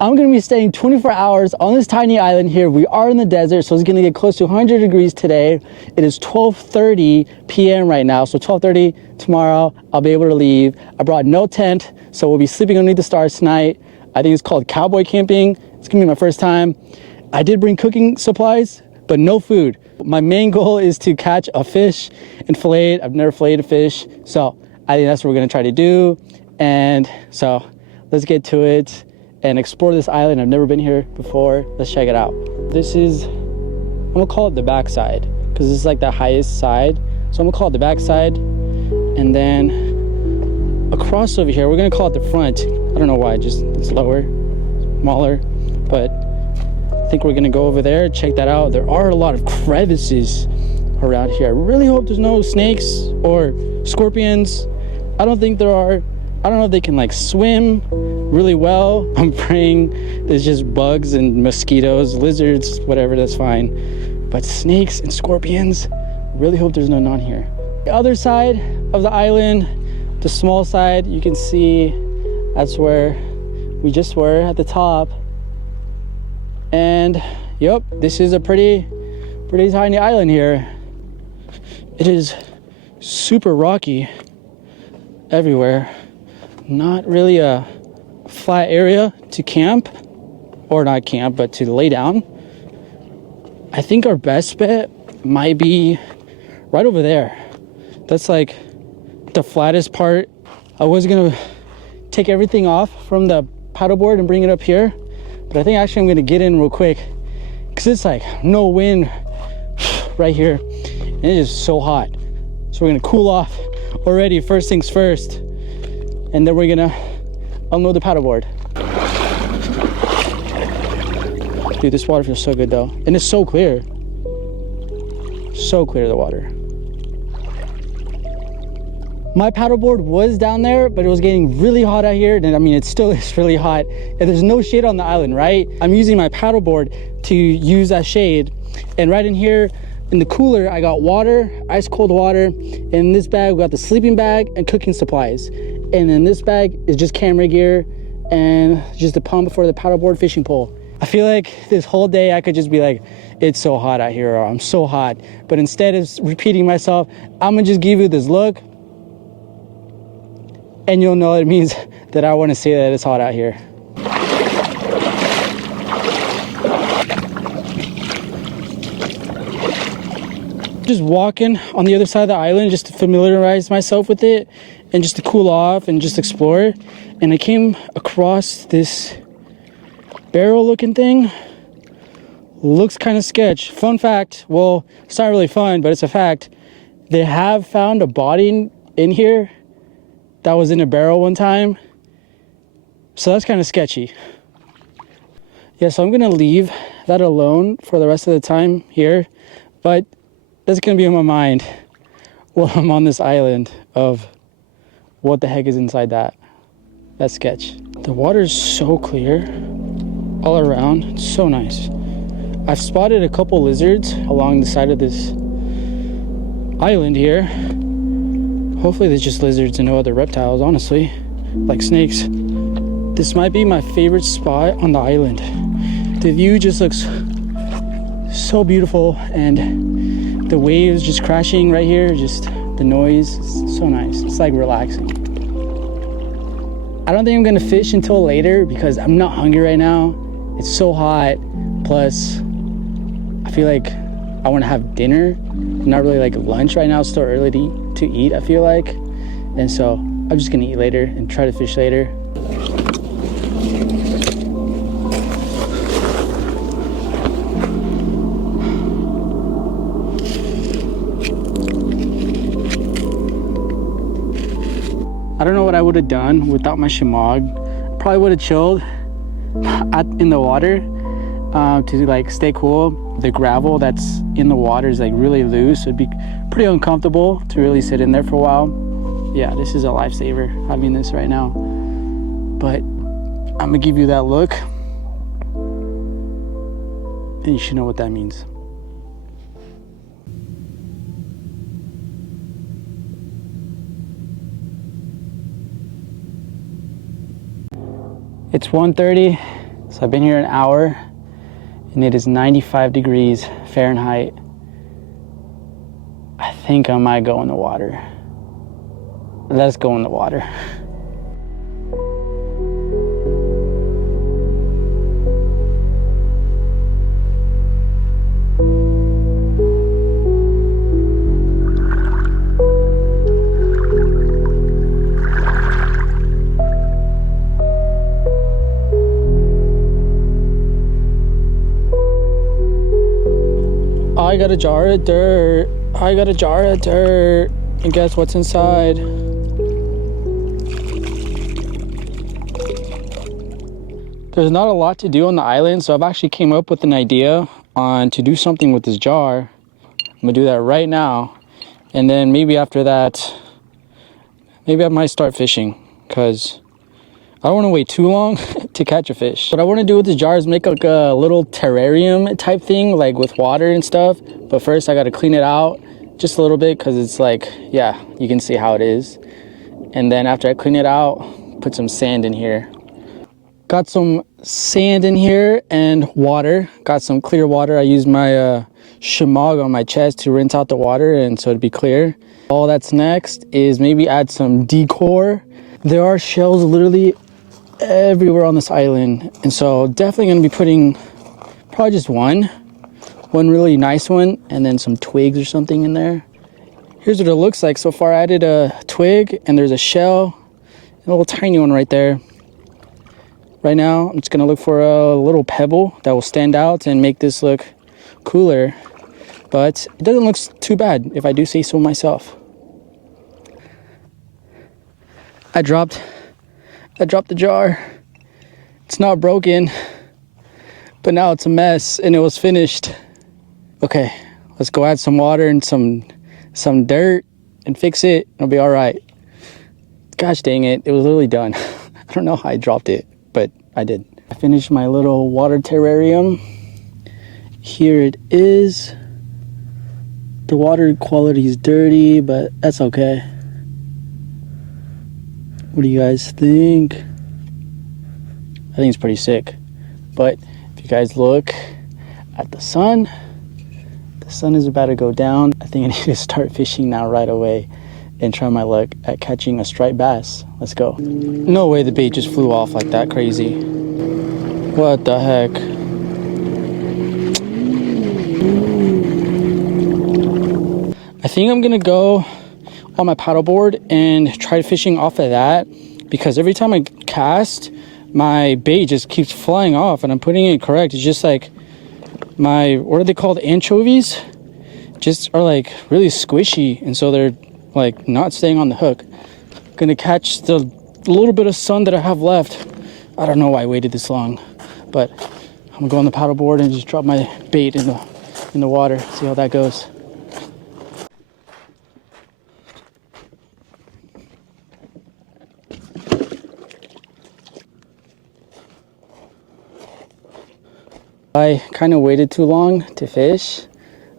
I'm gonna be staying 24 hours on this tiny island here. We are in the desert, so it's gonna get close to 100 degrees today. It is 12:30 p.m. right now, so 12:30 tomorrow, I'll be able to leave. I brought no tent, so we'll be sleeping underneath the stars tonight. I think it's called cowboy camping. It's gonna be my first time. I did bring cooking supplies, but no food. My main goal is to catch a fish and fillet it. I've never filleted a fish, so I think that's what we're gonna try to do. And so let's get to it and explore this island. I've never been here before. Let's check it out. This is, I'm gonna call it the backside because this is like the highest side. So I'm gonna call it the backside. And then across over here, we're gonna call it the front. I don't know why, just it's lower, smaller, but I think we're gonna go over there, check that out. There are a lot of crevices around here. I really hope there's no snakes or scorpions. I don't think there are. I don't know if they can like swim really well. I'm praying there's just bugs and mosquitoes, lizards, whatever, that's fine. But snakes and scorpions, really hope there's none on here. The other side of the island, the small side, you can see that's where we just were at the top. And yep, this is a pretty tiny island here. It is super rocky everywhere. Not really a flat area to camp, or not camp, but to lay down. I think our best bet might be right over there. That's like the flattest part. I was gonna take everything off from the paddleboard and bring it up here, but I think actually I'm gonna get in real quick because it's like no wind right here and it is so hot. So we're gonna cool off already, first things first, and then we're gonna unload the paddleboard. Dude, this water feels so good though, and it's so clear. So clear, the water. My paddleboard was down there, but it was getting really hot out here. And I mean, it still is really hot. And there's no shade on the island, right? I'm using my paddleboard to use that shade. And right in here, in the cooler, I got water, ice cold water. In this bag, we got the sleeping bag and cooking supplies. And then this bag is just camera gear and just the pump for the paddleboard fishing pole. I feel like this whole day I could just be like, it's so hot out here, or I'm so hot. But instead of repeating myself, I'm gonna just give you this look, and you'll know it means that I want to say that it's hot out here. Just walking on the other side of the island just to familiarize myself with it and just to cool off and just explore. And I came across this barrel looking thing. Looks kind of sketch. Fun fact, well, it's not really fun, but it's a fact. They have found a body in here that was in a barrel one time. So that's kind of sketchy. Yeah, so I'm gonna leave that alone for the rest of the time here, but that's gonna be in my mind while I'm on this island of what the heck is inside that sketch. The water is so clear all around, it's so nice. I've spotted a couple lizards along the side of this island here. Hopefully there's just lizards and no other reptiles, honestly, like snakes. This might be my favorite spot on the island. The view just looks so beautiful, and the waves just crashing right here, just the noise, it's so nice. It's like relaxing. I don't think I'm gonna fish until later because I'm not hungry right now. It's so hot, plus I feel like I want to have dinner, not really like lunch right now. It's still early to eat, I feel like. And so I'm just gonna eat later and try to fish later. I don't know what I would have done without my shimog. Probably would have chilled in the water to like stay cool. The gravel that's in the water is like really loose. It'd be pretty uncomfortable to really sit in there for a while. Yeah, this is a lifesaver having this right now. But I'm gonna give you that look, and you should know what that means. It's 1:30 So I've been here an hour and it is 95 degrees Fahrenheit. I think I might go in the water. Let's go in the water. I got a jar of dirt. I got a jar of dirt. And guess what's inside? There's not a lot to do on the island, so I've actually came up with an idea on to do something with this jar. I'm gonna do that right now. And then maybe after that, maybe I might start fishing, because I don't want to wait too long to catch a fish. What I want to do with this jar is make like a little terrarium type thing, like with water and stuff. But first I got to clean it out just a little bit, because it's like, yeah, you can see how it is. And then after I clean it out, put some sand in here. Got some sand in here and water. Got some clear water. I used my shemagh on my chest to rinse out the water, and so it'd be clear. All that's next is maybe add some decor. There are shells literally everywhere on this island, and so definitely going to be putting probably just one really nice one, and then some twigs or something in there. Here's what it looks like so far. I added a twig and there's a shell, a little tiny one right there. Right now I'm just going to look for a little pebble that will stand out and make this look cooler, but it doesn't look too bad if I do say so myself. I dropped the jar. It's not broken, but now it's a mess and it was finished. Okay, let's go add some water and some dirt and fix it. It'll be all right. Gosh dang it, it was literally done. I don't know how I dropped it, but I did. I finished my little water terrarium. Here it is. The water quality is dirty, but that's okay. What do you guys think? I think it's pretty sick. But if you guys look at the sun is about to go down. I think I need to start fishing now right away and try my luck at catching a striped bass. Let's go. No way the bait just flew off like that crazy. What the heck? I think I'm gonna go on my paddleboard and try fishing off of that, because every time I cast, my bait just keeps flying off, and I'm putting it correct. It's just like my, what are they called, anchovies, just are like really squishy, and so they're like not staying on the hook. Gonna catch the little bit of sun that I have left. I don't know why I waited this long, but I'm gonna go on the paddleboard and just drop my bait in the water, see how that goes. I kind of waited too long to fish.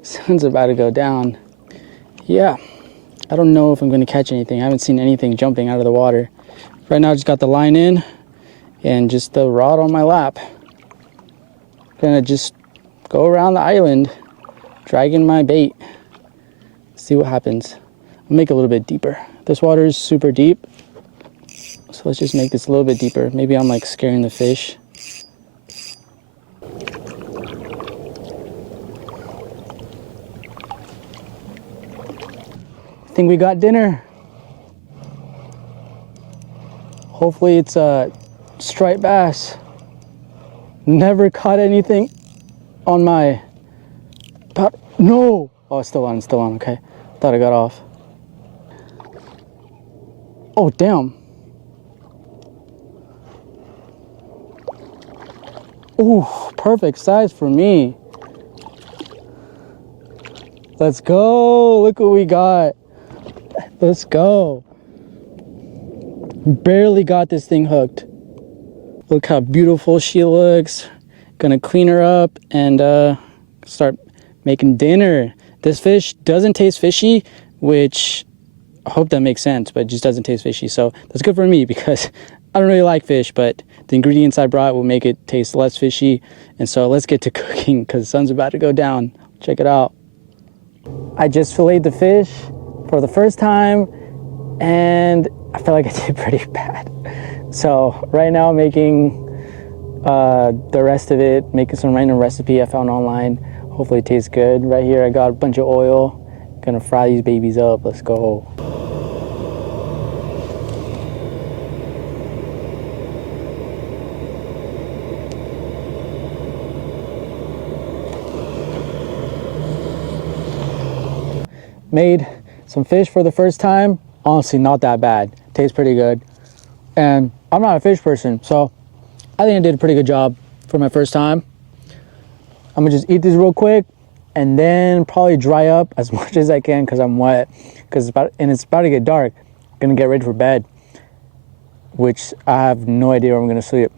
Sun's about to go down. Yeah, I don't know if I'm going to catch anything. I haven't seen anything jumping out of the water. Right now I just got the line in and just the rod on my lap. Gonna just go around the island dragging my bait. See what happens. I'll make it a little bit deeper. This water is super deep, so let's just make this a little bit deeper. Maybe I'm like scaring the fish. I think we got dinner. Hopefully it's a striped bass. Never caught anything on my... No! Oh, it's still on, okay. Thought I got off. Oh, damn. Ooh, perfect size for me. Let's go. Look what we got. Let's go. Barely got this thing hooked. Look how beautiful she looks. Gonna clean her up and start making dinner. This fish doesn't taste fishy, which I hope that makes sense, but it just doesn't taste fishy. So that's good for me because I don't really like fish, but the ingredients I brought will make it taste less fishy. And so let's get to cooking because the sun's about to go down. Check it out. I just filleted the fish for the first time and I feel like I did pretty bad. So right now I'm making the rest of it, making some random recipe I found online. Hopefully it tastes good. Right here I got a bunch of oil. Gonna fry these babies up. Let's go. Made some fish for the first time. Honestly, not that bad. Tastes pretty good. And I'm not a fish person, so I think I did a pretty good job for my first time. I'm gonna just eat these real quick and then probably dry up as much as I can because I'm wet. Because it's about to get dark. I'm gonna get ready for bed, which I have no idea where I'm gonna sleep.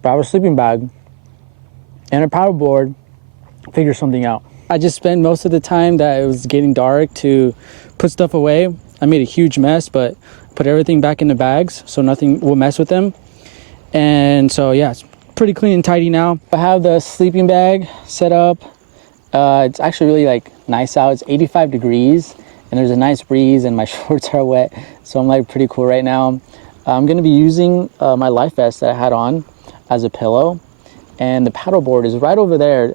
But I have a sleeping bag and a paddleboard. Figure something out. I just spent most of the time that it was getting dark to put stuff away. I made a huge mess, but put everything back in the bags so nothing will mess with them. And so yeah, it's pretty clean and tidy now. I have the sleeping bag set up. It's actually really like nice out. It's 85 degrees and there's a nice breeze and my shorts are wet. So I'm like pretty cool right now. I'm gonna be using my life vest that I had on as a pillow. And the paddleboard is right over there.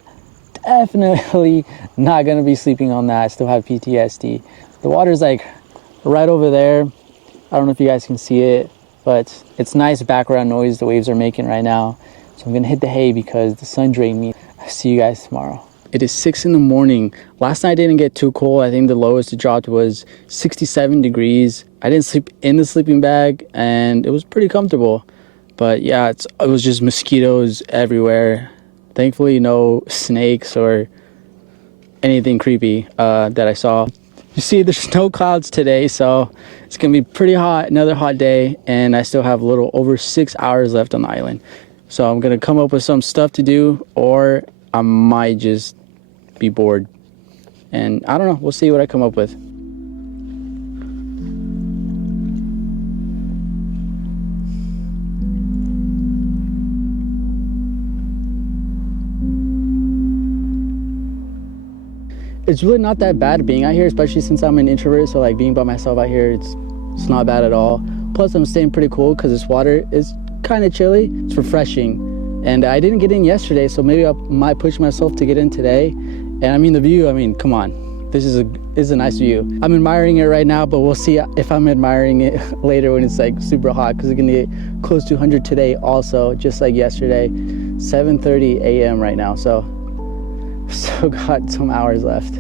Definitely not gonna be sleeping on that. I still have PTSD. The water's like right over there. I don't know if you guys can see it, but it's nice background noise the waves are making right now. So I'm gonna hit the hay because the sun drained me. I'll see you guys tomorrow. It is 6 in the morning. Last night didn't get too cold. I think the lowest it dropped was 67 degrees. I didn't sleep in the sleeping bag and it was pretty comfortable. But yeah, it was just mosquitoes everywhere. Thankfully, no snakes or anything creepy that I saw. You see, there's no clouds today, so it's gonna be pretty hot, another hot day, and I still have a little over 6 hours left on the island. So I'm gonna come up with some stuff to do, or I might just be bored. And I don't know, we'll see what I come up with. It's really not that bad being out here, especially since I'm an introvert. So like being by myself out here, it's not bad at all. Plus I'm staying pretty cool because this water is kind of chilly. It's refreshing. And I didn't get in yesterday, so maybe I might push myself to get in today. And I mean the view, I mean, come on. This is a nice view. I'm admiring it right now, but we'll see if I'm admiring it later when it's like super hot because it's gonna get close to 100 today also, just like yesterday. 7:30 a.m. right now, so still got some hours left.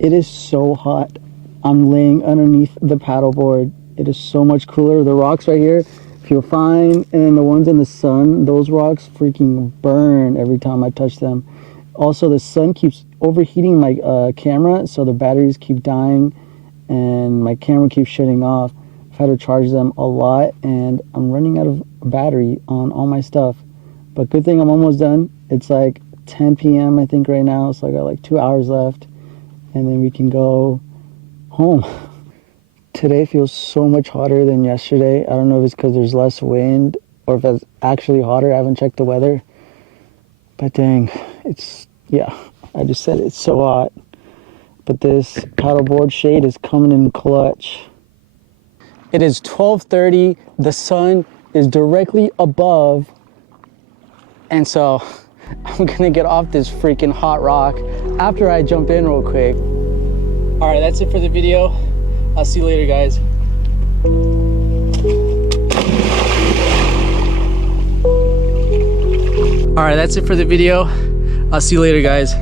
It is so hot. I'm laying underneath the paddleboard. It is so much cooler. The rocks right here feel fine, and then the ones in the sun, those rocks freaking burn every time I touch them. Also, the sun keeps overheating my camera, so the batteries keep dying, and my camera keeps shutting off. I've had to charge them a lot, and I'm running out of battery on all my stuff. But good thing I'm almost done. It's like 10 p.m. I think right now, so I got like 2 hours left, and then we can go home. Today feels so much hotter than yesterday. I don't know if it's because there's less wind or if it's actually hotter. I haven't checked the weather. But dang, yeah, I just said it's so hot. But this paddleboard shade is coming in clutch. It is 12:30. The sun is directly above. And so I'm gonna get off this freaking hot rock after I jump in real quick. All right, that's it for the video. I'll see you later, guys. All right, that's it for the video. I'll see you later, guys.